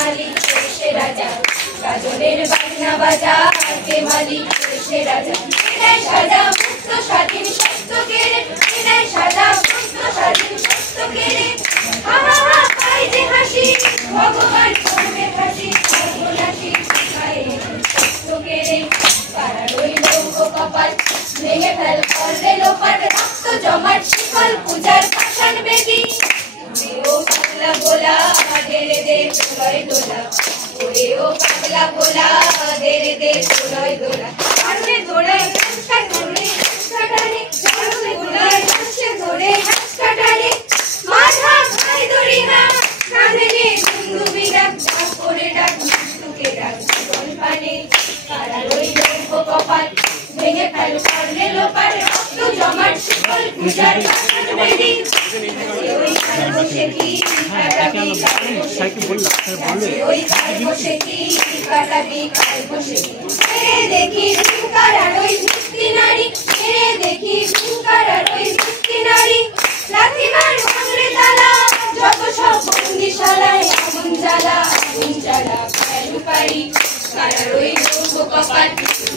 মালিক সে রাজা, গাজনের বাজনা বাজা কে মালিক সে রাজা। বিদায় সাজা মুক্ত স্বাধীন সত্য কেড়ে, বিদায় সাজা মুক্ত স্বাধীন সত্য কেড়ে। হা হা হা পাই যে হাসি, ভগবান করবে ফাঁসি, সর্বনাশী গায়ে সত্য কেড়ে। কারা রইল কপাল ভেঙে ফেল করলে লোপাট, রক্ত জমাট শিকল পূজার পাষাণ বেদী। ও পাগলা গোলা দেরে দে তোলয় দোলা, ওরে ও পাগলা গোলা দেরে দে তোলয় দোলা। কারণে দোলায় হাঁস কাটারে, কারণে দোলায় হাঁসে ধরে হাঁস কাটারে। মাথা খায় দড়িনা কাঁধে নে বন্ধুবি ডাক, ডাক করে ডাক মৃত্যুকে ডাক জীবন পানে। কারা রইল কপাল ভেঙে ফেল করলে লোপাট, রক্ত জমাট শিকল পূজার পাষাণ বেদী। ওই কার বসে কি কাটাবি কার বসে কি, ওই কার বসে কি কাটাবি কার বসে কি। মেরে দেখি হুঙ্কার আর ওই ভিত্তি নারী, মেরে দেখি হুঙ্কার আর ওই ভিত্তি নারী। লাথি মার ভাঙলে তালা যত সব বন্দিশালায়, আগুন জ্বালা আগুন জ্বালা খায় লুকারি। কারা রইল কপাল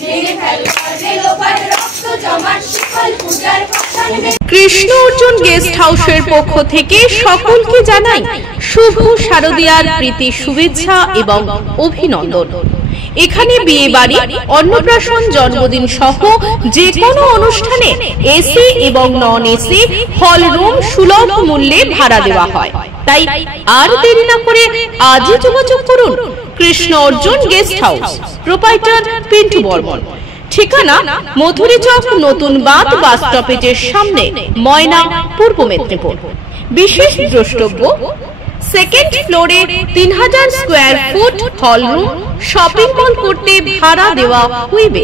ভেঙে ফেল করলে লোপাট, রক্ত জমাট শিকল পূজার পাষাণ বেদী। কৃষ্ণ অর্জুন গেস্ট হাউসের পক্ষ থেকে সকলকে জানাই শুভ শারদীয়ার প্রীতি শুভেচ্ছা এবং অভিনন্দন। এখানে বিয়ে বাড়ি, অন্নপ্রাশন, জন্মদিন সহ যে কোনো অনুষ্ঠানে এসি এবং নন এসি হল রুম সুলভ মূল্যে ভাড়া দেওয়া হয়। তাই আর দেরি না করে আজই যোগাযোগ করুন Krishna Arjun guest house, proprietor Pintu Barman. ঠিকানা মধুরী চক, নতুন বাঁধ বাস স্টপেজের সামনে, ময়না, পূর্ব মেদিনীপুর। বিশেষ দ্রষ্টব্য, সেকেন্ড ফ্লোরে 3000 square foot hall room shopping mall করতে ভাড়া দেওয়া হইবে।